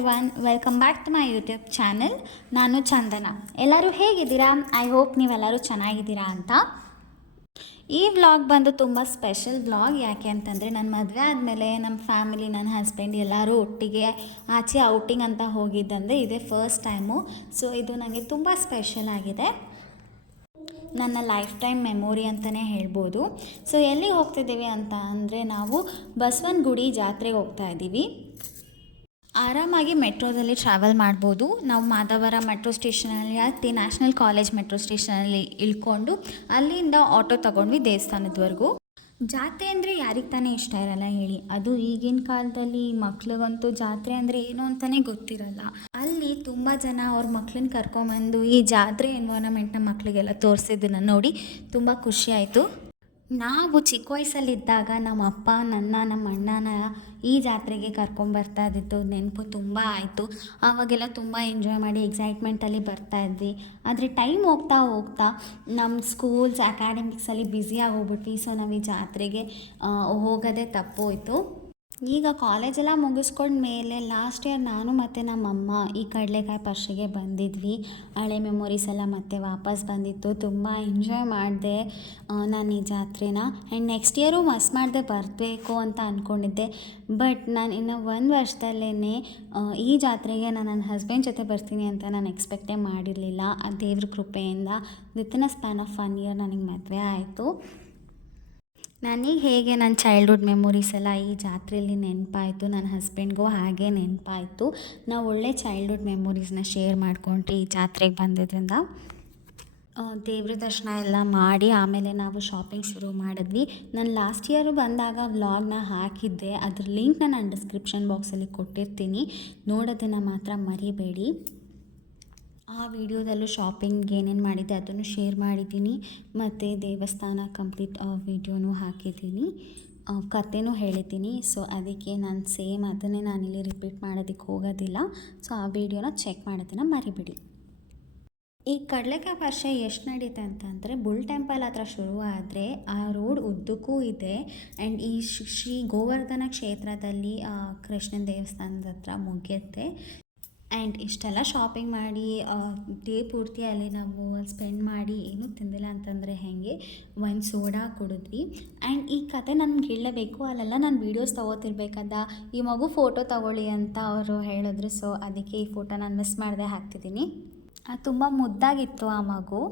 Everyone, welcome back to my YouTube channel. ನಾನು ಚಂದನ. ಎಲ್ಲರೂ ಹೇಗಿದ್ದೀರಾ? ಐ ಹೋಪ್ ನೀವೆಲ್ಲರೂ ಚೆನ್ನಾಗಿದ್ದೀರಾ ಅಂತ. ಈ ವ್ಲಾಗ್ ಬಂದು ತುಂಬ ಸ್ಪೆಷಲ್ ವ್ಲಾಗ್. ಯಾಕೆ ಅಂತಂದರೆ ನನ್ನ ಮದುವೆ ಆದಮೇಲೆ ನಮ್ಮ ಫ್ಯಾಮಿಲಿ, ನನ್ನ ಹಸ್ಬೆಂಡ್ ಎಲ್ಲರೂ ಒಟ್ಟಿಗೆ ಆಚೆ ಔಟಿಂಗ್ ಅಂತ ಹೋಗಿದ್ದಂದರೆ ಇದೇ ಫಸ್ಟ್ ಟೈಮು. ಸೊ ಇದು ನನಗೆ ತುಂಬ ಸ್ಪೆಷಲ್ ಆಗಿದೆ, ನನ್ನ ಲೈಫ್ ಟೈಮ್ ಮೆಮೊರಿ ಅಂತಲೇ ಹೇಳ್ಬೋದು. ಸೊ ಎಲ್ಲಿಗೆ ಹೋಗ್ತಿದ್ದೀವಿ ಅಂತ ಅಂದರೆ ನಾವು ಬಸವನಗುಡಿ ಜಾತ್ರೆಗೆ ಹೋಗ್ತಾ ಇದ್ದೀವಿ. ಆರಾಮಾಗಿ ಮೆಟ್ರೋದಲ್ಲಿ ಟ್ರಾವೆಲ್ ಮಾಡ್ಬೋದು. ನಾವು ಮಾಧವರ ಮೆಟ್ರೋ ಸ್ಟೇಷನಲ್ಲಿ ಹತ್ತಿ ನ್ಯಾಷನಲ್ ಕಾಲೇಜ್ ಮೆಟ್ರೋ ಸ್ಟೇಷನಲ್ಲಿ ಇಳ್ಕೊಂಡು ಅಲ್ಲಿಂದ ಆಟೋ ತೊಗೊಂಡ್ವಿ ದೇವಸ್ಥಾನದವರೆಗೂ. ಜಾತ್ರೆ ಅಂದರೆ ಯಾರಿಗೆ ತಾನೇ ಇಷ್ಟ ಇರಲ್ಲ ಹೇಳಿ. ಅದು ಈಗಿನ ಕಾಲದಲ್ಲಿ ಮಕ್ಳಿಗಂತೂ ಜಾತ್ರೆ ಅಂದರೆ ಏನು ಅಂತಲೇ ಗೊತ್ತಿರಲ್ಲ. ಅಲ್ಲಿ ತುಂಬ ಜನ ಅವ್ರ ಮಕ್ಳನ್ನ ಕರ್ಕೊಂಬಂದು ಈ ಜಾತ್ರೆ ಎನ್ವೈರನ್ಮೆಂಟ್ನ ಮಕ್ಕಳಿಗೆಲ್ಲ ತೋರಿಸಿದ್ದನ್ನು ನೋಡಿ ತುಂಬ ಖುಷಿ ಆಯಿತು. ನಾವು ಚಿಕ್ಕ ವಯಸ್ಸಲ್ಲಿದ್ದಾಗ ನಮ್ಮ ಅಪ್ಪ ನಮ್ಮ ಅಣ್ಣನ ಈ ಜಾತ್ರೆಗೆ ಕರ್ಕೊಂಬರ್ತಾ ಇದ್ದಿದ್ದು ನೆನಪು ತುಂಬ ಆಯಿತು. ಆವಾಗೆಲ್ಲ ತುಂಬ ಎಂಜಾಯ್ ಮಾಡಿ ಎಕ್ಸೈಟ್ಮೆಂಟಲ್ಲಿ ಬರ್ತಾಯಿದ್ವಿ. ಆದರೆ ಟೈಮ್ ಹೋಗ್ತಾ ಹೋಗ್ತಾ ನಮ್ಮ ಸ್ಕೂಲ್ಸ್ ಅಕಾಡೆಮಿಕ್ಸಲ್ಲಿ ಬ್ಯುಸಿಯಾಗಿ ಹೋಗ್ಬಿಟ್ವಿ. ಸೊ ನಾವು ಈ ಜಾತ್ರೆಗೆ ಹೋಗೋದೇ ತಪ್ಪೋಯಿತು. ಈಗ ಕಾಲೇಜೆಲ್ಲ ಮುಗಿಸ್ಕೊಂಡ ಮೇಲೆ ಲಾಸ್ಟ್ ಇಯರ್ ನಾನು ಮತ್ತು ನಮ್ಮಮ್ಮ ಈ ಕಡಲೆಕಾಯಿ ಪರಿಷೆಗೆ ಬಂದಿದ್ವಿ. ಹಳೆ ಮೆಮೊರೀಸ್ ಎಲ್ಲ ಮತ್ತೆ ವಾಪಸ್ ಬಂದಿತ್ತು. ತುಂಬ ಎಂಜಾಯ್ ಮಾಡಿದೆ ನಾನು ಈ ಜಾತ್ರೆನ. ಆ್ಯಂಡ್ ನೆಕ್ಸ್ಟ್ ಇಯರು ಮಿಸ್ ಮಾಡದೆ ಬರಬೇಕು ಅಂತ ಅಂದ್ಕೊಂಡಿದ್ದೆ. ಬಟ್ ನಾನು ಇನ್ನು 1 ವರ್ಷದಲ್ಲೇ ಈ ಜಾತ್ರೆಗೆ ನಾನು ನನ್ನ ಹಸ್ಬೆಂಡ್ ಜೊತೆ ಬರ್ತೀನಿ ಅಂತ ನಾನು ಎಕ್ಸ್ಪೆಕ್ಟೇ ಮಾಡಿರಲಿಲ್ಲ. ಆ ದೇವ್ರ ಕೃಪೆಯಿಂದ within a span of 1 year ನನಗೆ ಮದುವೆ ಆಯಿತು. ನನಗೆ ಹೇಗೆ ನನ್ನ ಚೈಲ್ಡ್ಹುಡ್ ಮೆಮೊರೀಸ್ ಎಲ್ಲ ಈ ಜಾತ್ರೆಯಲ್ಲಿ ನೆನಪಾಯಿತು, ನನ್ನ ಹಸ್ಬೆಂಡ್ಗೂ ಹಾಗೆ ನೆನಪಾಯಿತು. ನಾವು ಒಳ್ಳೆ ಚೈಲ್ಡ್ಹುಡ್ ಮೆಮೊರೀಸ್ನ ಶೇರ್ ಮಾಡ್ಕೊಂಡ್ರಿ ಈ ಜಾತ್ರೆಗೆ ಬಂದಿದ್ದರಿಂದ. ದೇವ್ರ ದರ್ಶನ ಎಲ್ಲ ಮಾಡಿ ಆಮೇಲೆ ನಾವು ಶಾಪಿಂಗ್ ಶುರು ಮಾಡಿದ್ವಿ. ನಾನು ಲಾಸ್ಟ್ ಇಯರು ಬಂದಾಗ ವ್ಲಾಗ್ನ ಹಾಕಿದ್ದೆ, ಅದ್ರ ಲಿಂಕ್ನ ನಾನು ಡಿಸ್ಕ್ರಿಪ್ಷನ್ ಬಾಕ್ಸಲ್ಲಿ ಕೊಟ್ಟಿರ್ತೀನಿ, ನೋಡೋದನ್ನು ಮಾತ್ರ ಮರಿಬೇಡಿ. ಆ ವಿಡಿಯೋದಲ್ಲೂ ಶಾಪಿಂಗ್ ಏನೇನು ಮಾಡಿದ್ದೆ ಅದನ್ನು ಶೇರ್ ಮಾಡಿದ್ದೀನಿ, ಮತ್ತು ದೇವಸ್ಥಾನ ಕಂಪ್ಲೀಟ್ ವಿಡಿಯೋನೂ ಹಾಕಿದ್ದೀನಿ, ಕಥೆನೂ ಹೇಳಿದ್ದೀನಿ. ಸೊ ಅದಕ್ಕೆ ನಾನು ಸೇಮ್ ಅದನ್ನೇ ನಾನಿಲ್ಲಿ ರಿಪೀಟ್ ಮಾಡೋದಕ್ಕೆ ಹೋಗೋದಿಲ್ಲ. ಸೊ ಆ ವಿಡಿಯೋನ ಚೆಕ್ ಮಾಡೋದನ್ನು ಮರಿಬೇಡಿ. ಈ ಕಡಲೆಕಾಯಿ ಪರಿಷೆ ಎಷ್ಟು ನಡೀತೆ ಅಂತಂದರೆ ಬುಲ್ ಟೆಂಪಲ್ ಹತ್ರ ಶುರು ಆದರೆ ಆ ರೋಡ್ ಉದ್ದಕ್ಕೂ ಇದೆ. ಆ್ಯಂಡ್ ಈ ಶ್ರೀ ಗೋವರ್ಧನ ಕ್ಷೇತ್ರದಲ್ಲಿ ಕೃಷ್ಣನ ದೇವಸ್ಥಾನದ ಹತ್ರ ಮುಗಿಯುತ್ತೆ. ಆ್ಯಂಡ್ ಇಷ್ಟೆಲ್ಲ ಶಾಪಿಂಗ್ ಮಾಡಿ ಡೇ ಪೂರ್ತಿ ಅಲ್ಲಿ ನಾವು ಸ್ಪೆಂಡ್ ಮಾಡಿ ಏನೂ ತಿಂದಿಲ್ಲ ಅಂತಂದರೆ ಹೇಗೆ, ಒಂದು ಸೋಡಾ ಕುಡಿದ್ವಿ. ಆ್ಯಂಡ್ ಈ ಕತೆ ನನಗೆ ಹೇಳಲೇಬೇಕು. ಅಲ್ಲೆಲ್ಲ ನಾನು ವೀಡಿಯೋಸ್ ತೊಗೋತಿರ್ಬೇಕಾದ ಈ ಮಗು ಫೋಟೋ ತೊಗೊಳ್ಳಿ ಅಂತ ಅವರು ಹೇಳಿದ್ರು. ಸೊ ಅದಕ್ಕೆ ಈ ಫೋಟೋ ನಾನು ಮಿಸ್ ಮಾಡದೆ ಹಾಕ್ತಿದ್ದೀನಿ. ತುಂಬ ಮುದ್ದಾಗಿತ್ತು ಆ ಮಗು.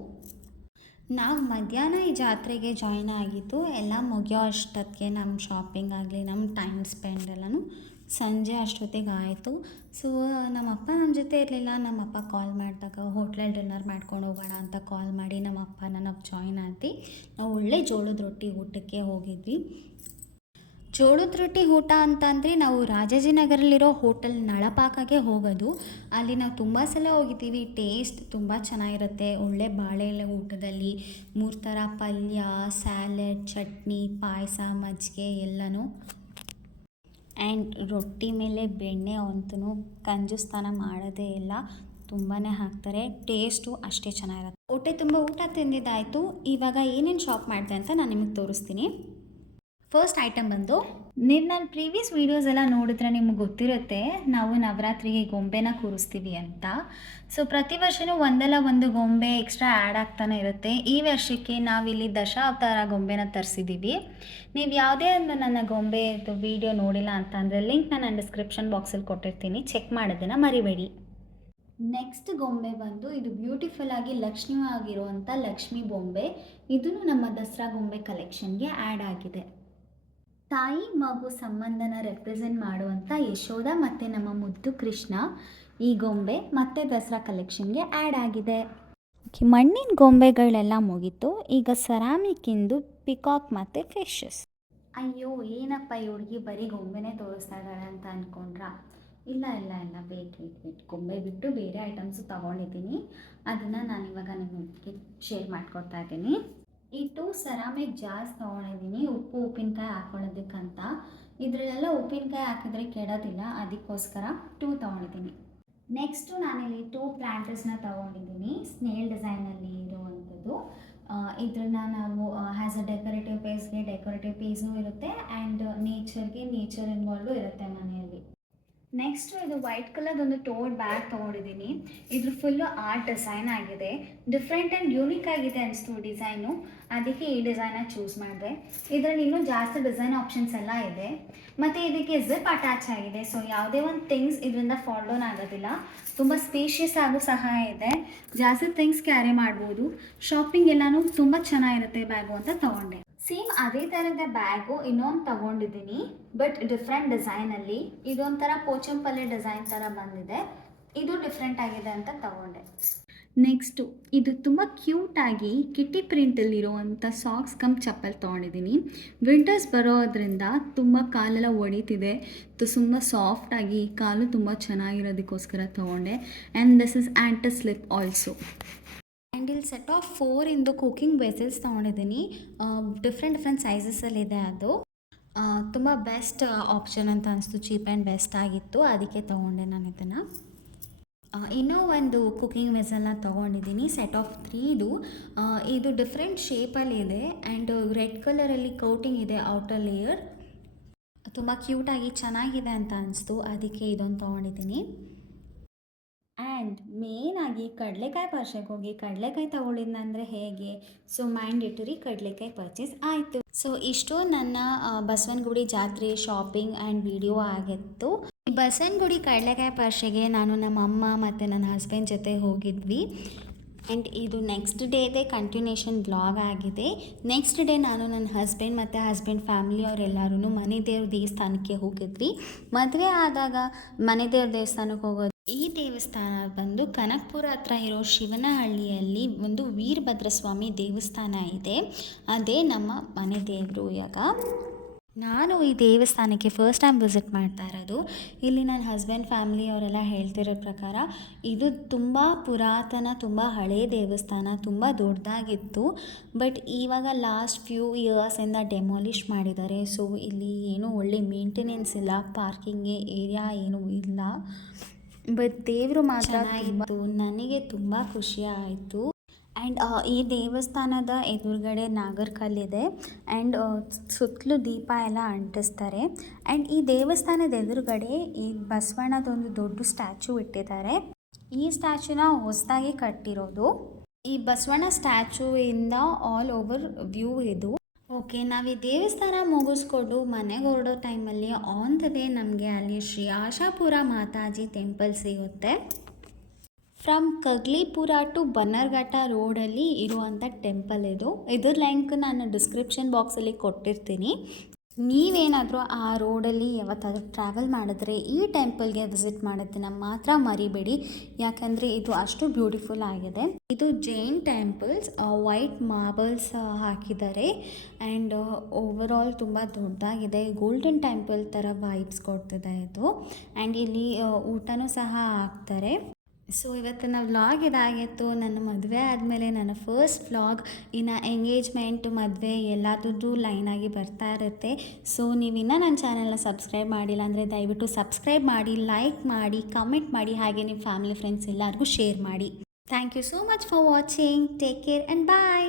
ನಾವು ಮಧ್ಯಾಹ್ನ ಈ ಜಾತ್ರೆಗೆ ಜಾಯ್ನ್ ಆಗಿದ್ದು. ಎಲ್ಲ ಮುಗಿಯೋ ಅಷ್ಟೊತ್ತಿಗೆ ನಮ್ಮ ಶಾಪಿಂಗ್ ಆಗಲಿ ನಮ್ಮ ಟೈಮ್ ಸ್ಪೆಂಡ್ ಎಲ್ಲನೂ ಸಂಜೆ ಅಷ್ಟೊತ್ತಿಗೆ ಆಯಿತು. ಸೊ ನಮ್ಮಪ್ಪ ನಮ್ಮ ಜೊತೆ ಇರಲಿಲ್ಲ. ನಮ್ಮಪ್ಪ ಕಾಲ್ ಮಾಡಿದಾಗ ಹೋಟ್ಲಲ್ಲಿ ಡಿನ್ನರ್ ಮಾಡ್ಕೊಂಡು ಹೋಗೋಣ ಅಂತ ಕಾಲ್ ಮಾಡಿ ನಮ್ಮಪ್ಪನ ನಾವು ಜಾಯ್ನ್ ಆದ್ವಿ. ನಾವು ಒಳ್ಳೆ ಜೋಳದ ರೊಟ್ಟಿ ಊಟಕ್ಕೆ ಹೋಗಿದ್ವಿ. ಜೋಳದ ರೊಟ್ಟಿ ಊಟ ಅಂತಂದರೆ ನಾವು ರಾಜಾಜಿನಗರಲ್ಲಿರೋ ಹೋಟೆಲ್ ನಳಪಾಕಗೆ ಹೋಗೋದು. ಅಲ್ಲಿ ನಾವು ತುಂಬ ಸಲ ಹೋಗಿದ್ದೀವಿ. ಟೇಸ್ಟ್ ತುಂಬ ಚೆನ್ನಾಗಿರುತ್ತೆ. ಒಳ್ಳೆ ಬಾಳೆ ಎಲೆ ಊಟದಲ್ಲಿ 3 ಥರ ಪಲ್ಯ, ಸ್ಯಾಲೆಡ್, ಚಟ್ನಿ, ಪಾಯಸ, ಮಜ್ಜಿಗೆ ಎಲ್ಲನೂ. ಆ್ಯಂಡ್ ರೊಟ್ಟಿ ಮೇಲೆ ಬೆಣ್ಣೆ ಅಂತೂ ಕಂಜೂಸ್ತಾನ ಮಾಡೋದೇ ಇಲ್ಲ, ತುಂಬಾ ಹಾಕ್ತಾರೆ. ಟೇಸ್ಟು ಅಷ್ಟೇ ಚೆನ್ನಾಗಿರುತ್ತೆ. ಹೊಟ್ಟೆ ತುಂಬ ಊಟ ತಿಂದಿದ್ದಾಯಿತು. ಇವಾಗ ಏನೇನು ಶಾಪ್ ಮಾಡಿದೆ ಅಂತ ನಾನು ನಿಮಗೆ ತೋರಿಸ್ತೀನಿ. ಫಸ್ಟ್ ಐಟಮ್ ಬಂದು, ನೀವು ನನ್ನ ಪ್ರೀವಿಯಸ್ ವೀಡಿಯೋಸ್ ಎಲ್ಲ ನೋಡಿದ್ರೆ ನಿಮ್ಗೆ ಗೊತ್ತಿರುತ್ತೆ ನಾವು ನವರಾತ್ರಿಗೆ ಗೊಂಬೆನ ಕೂರಿಸ್ತೀವಿ ಅಂತ. ಸೊ ಪ್ರತಿ ವರ್ಷವೂ ಒಂದಲ್ಲ ಒಂದು ಗೊಂಬೆ ಎಕ್ಸ್ಟ್ರಾ ಆ್ಯಡ್ ಆಗ್ತಾನೆ ಇರುತ್ತೆ. ಈ ವರ್ಷಕ್ಕೆ ನಾವಿಲ್ಲಿ ದಶಾವತಾರ ಗೊಂಬೆನ ತರಿಸಿದ್ದೀವಿ. ನೀವು ಯಾವುದೇ ಒಂದು ನನ್ನ ಗೊಂಬೆದು ವೀಡಿಯೋ ನೋಡಿಲ್ಲ ಅಂತ ಅಂದರೆ ಲಿಂಕ್ನ ನಾನು ಡಿಸ್ಕ್ರಿಪ್ಷನ್ ಬಾಕ್ಸಲ್ಲಿ ಕೊಟ್ಟಿರ್ತೀನಿ, ಚೆಕ್ ಮಾಡೋದನ್ನು ಮರಿಬೇಡಿ. ನೆಕ್ಸ್ಟ್ ಗೊಂಬೆ ಬಂದು ಇದು ಬ್ಯೂಟಿಫುಲ್ ಆಗಿ ಲಕ್ಷ್ಮಿ ಆಗಿರುವಂಥ ಲಕ್ಷ್ಮಿ ಬೊಂಬೆ. ಇದೂ ನಮ್ಮ ದಸರಾ ಗೊಂಬೆ ಕಲೆಕ್ಷನ್ಗೆ ಆ್ಯಡ್ ಆಗಿದೆ. ತಾಯಿ ಮಗು ಸಂಬಂಧನ ರೆಪ್ರೆಸೆಂಟ್ ಮಾಡುವಂಥ ಯಶೋಧ ಮತ್ತು ನಮ್ಮ ಮುದ್ದು ಕೃಷ್ಣ ಈ ಗೊಂಬೆ ಮತ್ತು ದಸರಾ ಕಲೆಕ್ಷನ್ಗೆ ಆ್ಯಡ್ ಆಗಿದೆ. ಮಣ್ಣಿನ ಗೊಂಬೆಗಳೆಲ್ಲ ಮುಗೀತು. ಈಗ ಸೆರಾಮಿಕ್ಕಿಂದು ಪಿಕಾಕ್ ಮತ್ತು ಫಿಶಸ್. ಅಯ್ಯೋ ಏನಪ್ಪ ಈ ಹುಡುಗಿ ಬರೀ ಗೊಂಬೆನೇ ತೋರಿಸ್ತಾ ಇದ್ದಾಳೆ ಅಂತ ಅಂದ್ಕೊಂಡ್ರಾ? ಇಲ್ಲ ವೇಟ್ ಗೊಂಬೆ ಬಿಟ್ಟು ಬೇರೆ ಐಟಮ್ಸು ತೊಗೊಂಡಿದ್ದೀನಿ. ಅದನ್ನು ನಾನಿವಾಗ ನಿಮಗೆ ಶೇರ್ ಮಾಡ್ಕೊಡ್ತಾ ಇದ್ದೀನಿ. ಈ 2 ಸೆರಾಮಿಕ್ ಜಾರ್ಸ್ ತೊಗೊಂಡಿದ್ದೀನಿ ಉಪ್ಪಿನಕಾಯಿ ಹಾಕೊಳ್ಳೋದಕ್ಕಂತ. ಇದರಲ್ಲೆಲ್ಲ ಉಪ್ಪಿನಕಾಯಿ ಹಾಕಿದ್ರೆ ಕೆಡೋದಿಲ್ಲ, ಅದಕ್ಕೋಸ್ಕರ 2 ತೊಗೊಂಡಿದ್ದೀನಿ. ನೆಕ್ಸ್ಟು ನಾನಿಲ್ಲಿ 2 ಪ್ಲ್ಯಾಂಟರ್ಸ್ನ ತೊಗೊಂಡಿದ್ದೀನಿ, ಸ್ನೇಲ್ ಡಿಸೈನಲ್ಲಿ ಇರುವಂಥದ್ದು. ಇದನ್ನು ನಾವು ಆ್ಯಸ್ ಅ ಡೆಕೋರೇಟಿವ್ ಪೀಸ್ಗೆ ಡೆಕೋರೇಟಿವ್ ಪೀಸೂ ಇರುತ್ತೆ, ಆ್ಯಂಡ್ ನೇಚರ್ ಇನ್ವಾಲ್ವು ಇರುತ್ತೆ ಮನೆಯಲ್ಲಿ. ನೆಕ್ಸ್ಟ್ ಇದು ವೈಟ್ ಕಲರ್ ಒಂದು ಟೋಡ್ ಬ್ಯಾಗ್ ತೊಗೊಂಡಿದ್ದೀನಿ. ಇದ್ರ ಫುಲ್ಲು ಆರ್ಟ್ ಡಿಸೈನ್ ಆಗಿದೆ. ಡಿಫ್ರೆಂಟ್ ಆ್ಯಂಡ್ ಯೂನಿಕ್ ಆಗಿದೆ ಅನಿಸ್ತು ಡಿಸೈನು, ಅದಕ್ಕೆ ಈ ಡಿಸೈನ ಚೂಸ್ ಮಾಡಿದೆ. ಇದರಲ್ಲಿ ಇನ್ನೂ ಜಾಸ್ತಿ ಡಿಸೈನ್ ಆಪ್ಷನ್ಸ್ ಎಲ್ಲ ಇದೆ ಮತ್ತು ಇದಕ್ಕೆ ಜಿಪ್ ಅಟ್ಯಾಚ್ ಆಗಿದೆ. ಸೊ ಯಾವುದೇ ಒಂದು ಥಿಂಗ್ಸ್ ಇದರಿಂದ ಫಾಲ್ ಡೌನ್ ಆಗೋದಿಲ್ಲ. ತುಂಬ ಸ್ಪೇಷಿಯಸ್ ಆಗೋ ಸಹ ಇದೆ, ಜಾಸ್ತಿ ಥಿಂಗ್ಸ್ ಕ್ಯಾರಿ ಮಾಡ್ಬೋದು. ಶಾಪಿಂಗ್ ಎಲ್ಲನೂ ತುಂಬ ಚೆನ್ನಾಗಿರುತ್ತೆ ಬ್ಯಾಗು ಅಂತ ತೊಗೊಂಡೆ. ಸೇಮ್ ಅದೇ ಥರದ ಬ್ಯಾಗು ಇನ್ನೊಂದು ತೊಗೊಂಡಿದ್ದೀನಿ, ಬಟ್ ಡಿಫ್ರೆಂಟ್ ಡಿಸೈನಲ್ಲಿ. ಇದೊಂಥರ ಪೋಚಂಪಲ್ಲೆ ಡಿಸೈನ್ ಥರ ಬಂದಿದೆ, ಇದು ಡಿಫ್ರೆಂಟ್ ಆಗಿದೆ ಅಂತ ತೊಗೊಂಡೆ. ನೆಕ್ಸ್ಟು ಇದು ತುಂಬ ಕ್ಯೂಟಾಗಿ ಕಿಟ್ಟಿ ಪ್ರಿಂಟಲ್ಲಿರುವಂಥ ಸಾಕ್ಸ್ ಕಮ್ ಚಪ್ಪಲ್ ತೊಗೊಂಡಿದ್ದೀನಿ. ವಿಂಟರ್ಸ್ ಬರೋದ್ರಿಂದ ತುಂಬ ಕಾಲೆಲ್ಲ ಒಡಿತಿದೆ, ತುಂಬ ಸಾಫ್ಟಾಗಿ ಕಾಲು ತುಂಬ ಚೆನ್ನಾಗಿರೋದಕ್ಕೋಸ್ಕರ ತೊಗೊಂಡೆ. And this is anti slip also. And ಇಲ್ಲಿ ಸೆಟ್ ಆಫ್ 4 ಕುಕಿಂಗ್ ವೆಸಲ್ಸ್ ತೊಗೊಂಡಿದ್ದೀನಿ. ಡಿಫ್ರೆಂಟ್ ಸೈಜಸಲ್ಲಿದೆ. ಅದು ತುಂಬ ಬೆಸ್ಟ್ ಆಪ್ಷನ್ ಅಂತ ಅನಿಸ್ತು, ಚೀಪ್ ಆ್ಯಂಡ್ ಬೆಸ್ಟ್ ಆಗಿತ್ತು, ಅದಕ್ಕೆ ತೊಗೊಂಡೆ ನಾನು ಇದನ್ನು. ಇನ್ನೂ ಒಂದು ಕುಕಿಂಗ್ ವೆಸಲ್ನ ತೊಗೊಂಡಿದ್ದೀನಿ, ಸೆಟ್ ಆಫ್ 3. ಇದು ಡಿಫ್ರೆಂಟ್ ಶೇಪಲ್ಲಿದೆ ಆ್ಯಂಡ್ ರೆಡ್ ಕಲರಲ್ಲಿ ಕೋಟಿಂಗ್ ಇದೆ ಔಟರ್ ಲೇಯರ್. ತುಂಬ ಕ್ಯೂಟಾಗಿ ಚೆನ್ನಾಗಿದೆ ಅಂತ ಅನಿಸ್ತು, ಅದಕ್ಕೆ ಇದೊಂದು ತೊಗೊಂಡಿದ್ದೀನಿ. ಆ್ಯಂಡ್ ಮೇಯ್ನಾಗಿ ಕಡಲೆಕಾಯಿ ಪರ್ಚೇಗೆ ಹೋಗಿ ಕಡಲೆಕಾಯಿ ತೊಗೊಳಿದ್ನಂದರೆ ಹೇಗೆ, ಸೊ ಮ್ಯಾಂಡೇಟರಿ ಕಡಲೆಕಾಯಿ ಪರ್ಚೇಸ್ ಆಯಿತು. ಸೊ ಇಷ್ಟು ನನ್ನ ಬಸವನಗುಡಿ ಜಾತ್ರೆ ಶಾಪಿಂಗ್ ಆ್ಯಂಡ್ ವಿಡಿಯೋ ಆಗಿತ್ತು. ಈ ಬಸವನಗುಡಿ ಕಡಲೆಕಾಯಿ ಪರ್ಚೇಗೆ ನಾನು ನಮ್ಮ ಅಮ್ಮ ಮತ್ತು ನನ್ನ ಹಸ್ಬೆಂಡ್ ಜೊತೆ ಹೋಗಿದ್ವಿ. ಆ್ಯಂಡ್ ಇದು ನೆಕ್ಸ್ಟ್ ಡೇದೇ ಕಂಟಿನ್ಯೂಷನ್ ಬ್ಲಾಗ್ ಆಗಿದೆ. ನೆಕ್ಸ್ಟ್ ಡೇ ನಾನು ನನ್ನ ಹಸ್ಬೆಂಡ್ ಮತ್ತು ಹಸ್ಬೆಂಡ್ ಫ್ಯಾಮಿಲಿ ಅವರೆಲ್ಲರೂ ಮನೆ ದೇವ್ರ ದೇವಸ್ಥಾನಕ್ಕೆ ಹೋಗಿದ್ವಿ. ಮದುವೆ ಆದಾಗ ಮನೆ ದೇವ್ರ ದೇವಸ್ಥಾನಕ್ಕೆ ಹೋಗೋದು. ಈ ದೇವಸ್ಥಾನ ಬಂದು ಕನಕಪುರ ಹತ್ರ ಇರೋ ಶಿವನಹಳ್ಳಿಯಲ್ಲಿ ಒಂದು ವೀರಭದ್ರಸ್ವಾಮಿ ದೇವಸ್ಥಾನ ಇದೆ, ಅದೇ ನಮ್ಮ ಮನೆ ದೇವರು. ಈಗ ನಾನು ಈ ದೇವಸ್ಥಾನಕ್ಕೆ ಫಸ್ಟ್ ಟೈಮ್ ವಿಸಿಟ್ ಮಾಡ್ತಾ ಇರೋದು. ಇಲ್ಲಿ ನನ್ನ ಹಸ್ಬೆಂಡ್ ಫ್ಯಾಮಿಲಿ ಅವರೆಲ್ಲ ಹೇಳ್ತಿರೋ ಪ್ರಕಾರ ಇದು ತುಂಬ ಪುರಾತನ, ತುಂಬ ಹಳೆಯ ದೇವಸ್ಥಾನ, ತುಂಬ ದೊಡ್ಡದಾಗಿತ್ತು. ಬಟ್ ಇವಾಗ ಲಾಸ್ಟ್ ಫ್ಯೂ ಇಯರ್ಸಿಂದ ಡೆಮಾಲಿಷ್ ಮಾಡಿದ್ದಾರೆ. ಸೊ ಇಲ್ಲಿ ಏನೂ ಒಳ್ಳೆ ಮೇಂಟೆನೆನ್ಸ್ ಇಲ್ಲ, ಪಾರ್ಕಿಂಗ್ ಏರಿಯಾ ಏನೂ ಇಲ್ಲ. ಬಟ್ ದೇವರು ಮಾತ್ರ ಚೆನ್ನಾಗಿತ್ತು, ನನಗೆ ತುಂಬ ಖುಷಿ ಆಯಿತು. ಆ್ಯಂಡ್ ಈ ದೇವಸ್ಥಾನದ ಎದುರುಗಡೆ ನಾಗರಕಲ್ಲಿದೆ ಆ್ಯಂಡ್ ಸುತ್ತಲೂ ದೀಪ ಎಲ್ಲ ಅಂಟಿಸ್ತಾರೆ. ಆ್ಯಂಡ್ ಈ ದೇವಸ್ಥಾನದ ಎದುರುಗಡೆ ಈ ಬಸವಣ್ಣದೊಂದು ದೊಡ್ಡ ಸ್ಟ್ಯಾಚು ಇಟ್ಟಿದ್ದಾರೆ. ಈ ಸ್ಟ್ಯಾಚುನ ಹೊಸದಾಗಿ ಕಟ್ಟಿರೋದು. ಈ ಬಸವಣ್ಣ ಸ್ಟ್ಯಾಚುವಿಂದ ಆಲ್ ಓವರ್ ವ್ಯೂ ಇದು. ಓಕೆ, ನಾವು ಈ ದೇವಸ್ಥಾನ ಮುಗಿಸ್ಕೊಂಡು ಮನೆಗೆ ಹೊರಡೋ ಟೈಮಲ್ಲಿ ಆನ್ ದ ವೇ ನಮಗೆ ಅಲ್ಲಿ ಶ್ರೀ ಆಶಾಪುರ ಮಾತಾಜಿ ಟೆಂಪಲ್ ಸಿಗುತ್ತೆ. ಫ್ರಮ್ ಕಗ್ಲಿಪುರ ಟು ಬನ್ನರ್ಘಟ್ಟ ರೋಡಲ್ಲಿ ಇರುವಂಥ ಟೆಂಪಲ್ ಇದು. ಇದ್ರ ಲಿಂಕ್ ನಾನು ಡಿಸ್ಕ್ರಿಪ್ಷನ್ ಬಾಕ್ಸಲ್ಲಿ ಕೊಟ್ಟಿರ್ತೀನಿ. ನೀವೇನಾದರೂ ಆ ರೋಡಲ್ಲಿ ಯಾವತ್ತಾದರೂ ಟ್ರಾವೆಲ್ ಮಾಡಿದ್ರೆ ಈ ಟೆಂಪಲ್ಗೆ ವಿಸಿಟ್ ಮಾಡೋದನ್ನು ಮಾತ್ರ ಮರಿಬೇಡಿ, ಯಾಕಂದರೆ ಇದು ಅಷ್ಟು ಬ್ಯೂಟಿಫುಲ್ ಆಗಿದೆ. ಇದು ಜೈನ್ ಟೆಂಪಲ್ಸ್, ವೈಟ್ ಮಾರ್ಬಲ್ಸ್ ಹಾಕಿದ್ದಾರೆ ಆ್ಯಂಡ್ ಓವರಾಲ್ ತುಂಬ ದೊಡ್ಡದಾಗಿದೆ. ಗೋಲ್ಡನ್ ಟೆಂಪಲ್ ಥರ ವೈಬ್ಸ್ ಕೊಡ್ತಿದೆ ಇದು. ಆ್ಯಂಡ್ ಇಲ್ಲಿ ಊಟನೂ ಸಹ ಹಾಕ್ತಾರೆ. ಸೊ ಇವತ್ತಿನ ವ್ಲಾಗ್ ಇದಾಗಿತ್ತು. ನನ್ನ ಮದುವೆ ಆದಮೇಲೆ ನನ್ನ ಫಸ್ಟ್ ವ್ಲಾಗ್. ಇನ್ನು ಎಂಗೇಜ್ಮೆಂಟ್, ಮದುವೆ ಎಲ್ಲದರದ್ದು ಲೈನಾಗಿ ಬರ್ತಾ ಇರುತ್ತೆ. ಸೊ ನೀವಿನ್ನೂ ನನ್ನ ಚಾನಲ್ನ ಸಬ್ಸ್ಕ್ರೈಬ್ ಮಾಡಿಲ್ಲ ಅಂದರೆ ದಯವಿಟ್ಟು ಸಬ್ಸ್ಕ್ರೈಬ್ ಮಾಡಿ, ಲೈಕ್ ಮಾಡಿ, ಕಮೆಂಟ್ ಮಾಡಿ, ಹಾಗೆ ನಿಮ್ಮ ಫ್ಯಾಮಿಲಿ ಫ್ರೆಂಡ್ಸ್ ಎಲ್ಲರಿಗೂ ಶೇರ್ ಮಾಡಿ. Thank you so much for watching. Take care and bye.